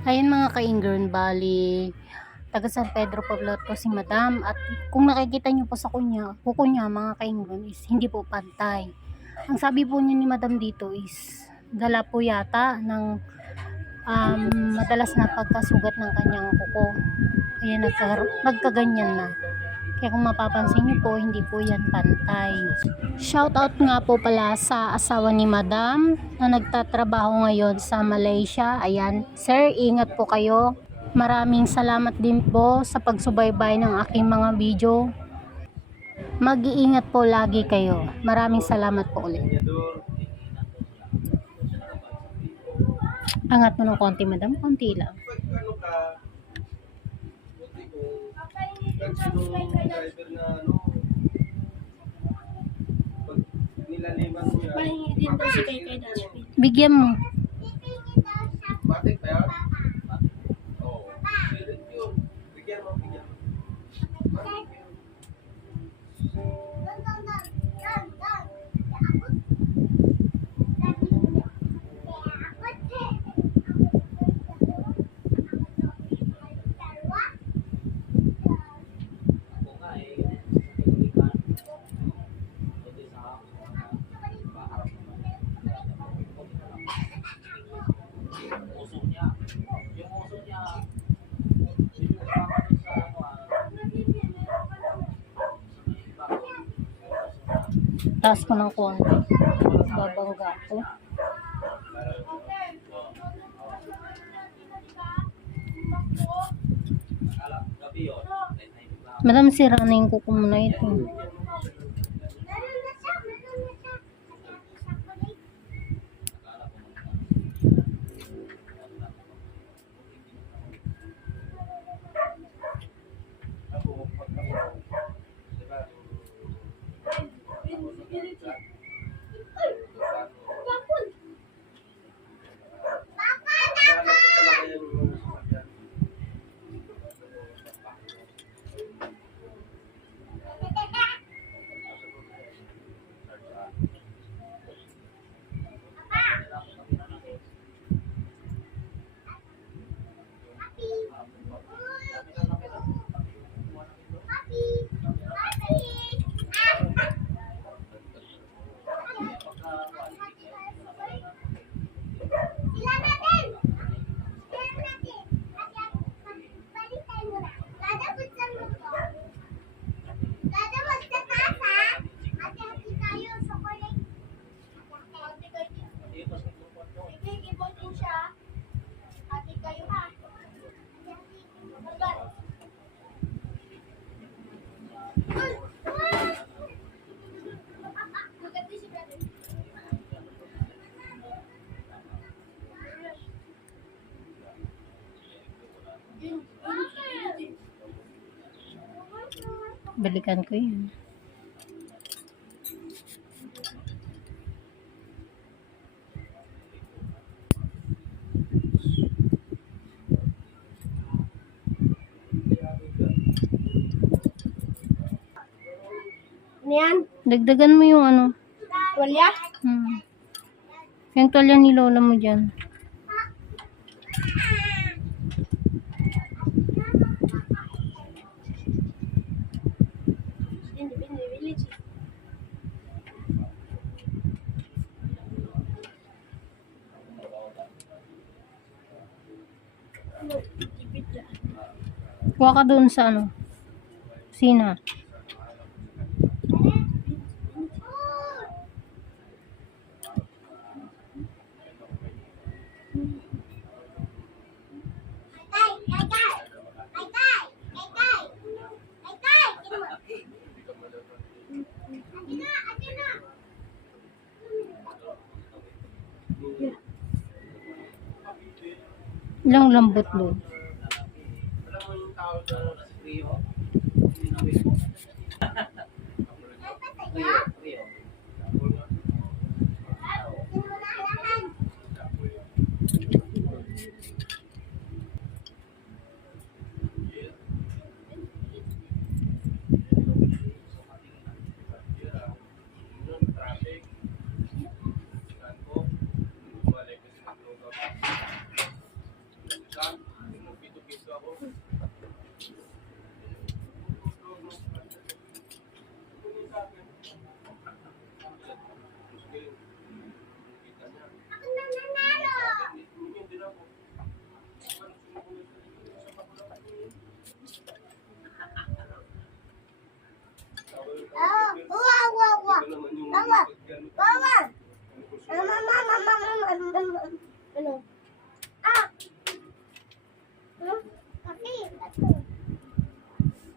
Ayan mga ka-Ingern, bali taga San Pedro Poblot po si Madam, at kung nakikita niyo po sa kuko niya mga ka-Ingern is hindi po pantay. Ang sabi po niya ni Madam dito is dala po yata ng madalas na pagkasugat ng kanyang kuko. Kaya nagkaganyan na. Kaya kung mapapansin niyo po, hindi po yan pantay. Shoutout nga po pala sa asawa ni Madam na nagtatrabaho ngayon sa Malaysia. Ayan, sir, ingat po kayo. Maraming salamat din po sa pagsubaybay ng aking mga video. Mag-iingat po lagi kayo. Maraming salamat po ulit. Angat mo ng konti, Madam. Konti lang. Pahingi din daw si kay Dashpin. Bigyan mo. Matik ba yan? Oo. Bigyan mo. Taas ko ng konti. Babangga ko. Madam, sira na yung kuko mo na ito. Balikan ko yun. Ano yan? Dagdagan mo yung ano. Tuwalya? Yung tuwalya ni lola mo dyan. Kuha ka doon sa ano. Sina. Ilang lambot doon.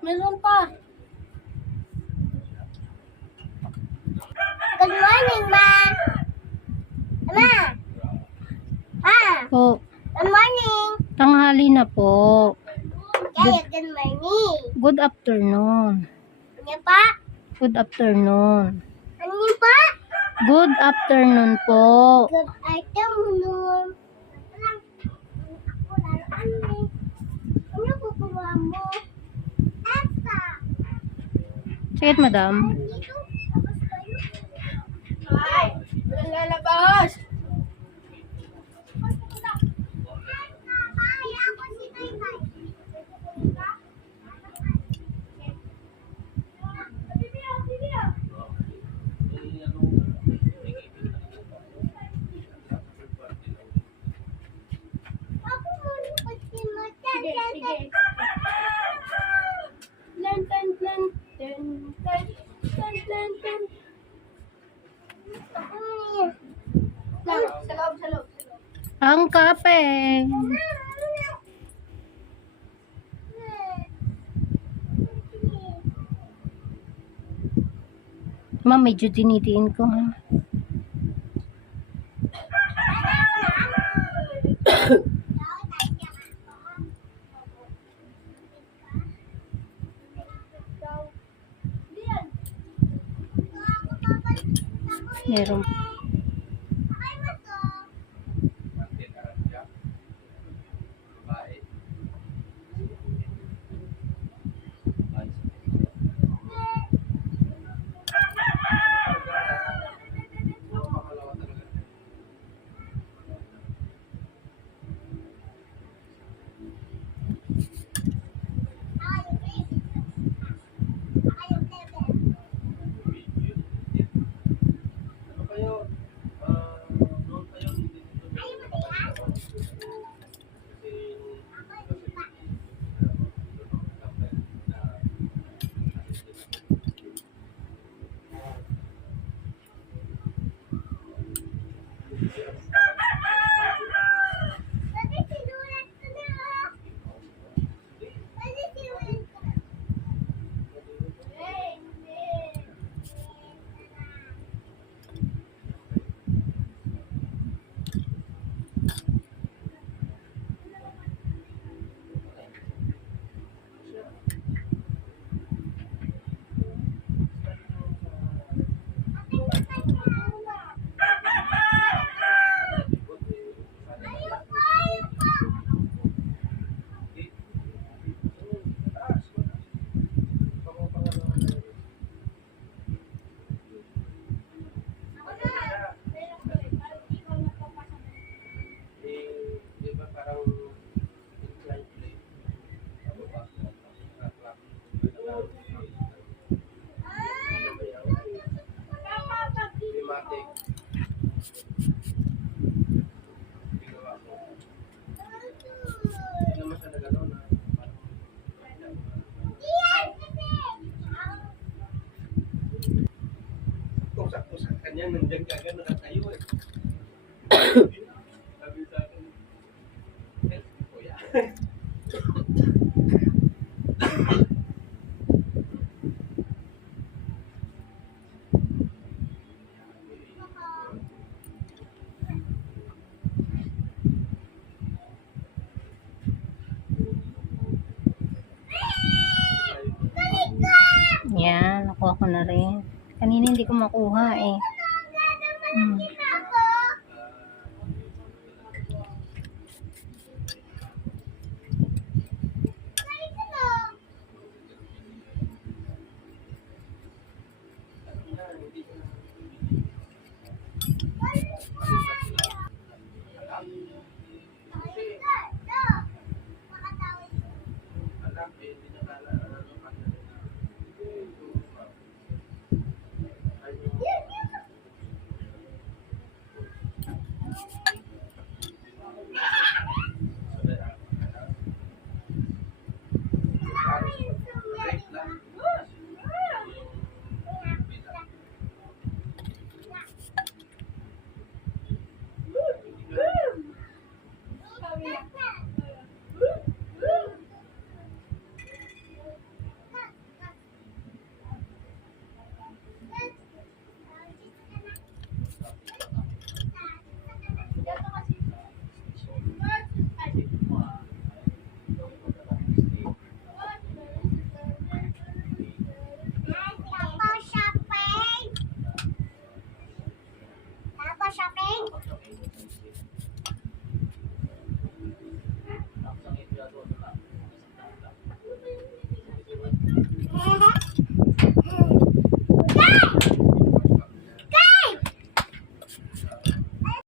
Meron pa. Good morning, Ma. Ma. Po, Good morning. tanghali na po. Kaya, good morning. Good afternoon. Ano pa? Good afternoon. Ano pa? Good afternoon po. Good afternoon. Ako laruan eh. Ano kukuha mo? Esta. Sige, madam. Dito. Tapos kayo. Ay! Walang lalabas! Ay, ako si Tay-Tay. Ako muna kasi Sige, sige. Lan, tan, lan, tan, tan, tan, tan, tan. Ako muna. Sa loob, sa loob. Ang kape. Ma'am, medyo tinitiin ko ha. Meron. Martin Aranja. Babae. Pangalawa talaga. Ano kayo? Doon kayo, hindi dito. Pwede sinulat ko na. Pwede sinulat ko na. Di ba parang inclined plane? Pababa, tatlak. Climatic. Ginawa ko. Hindi naman siya nagano na parang kung sakto sa kanya, nandiyan ka agad nakatayo eh. Sabi sa akin, eh, kuya. Yan, nakuha ko na rin. Kanina hindi ko makuha eh. Hmm.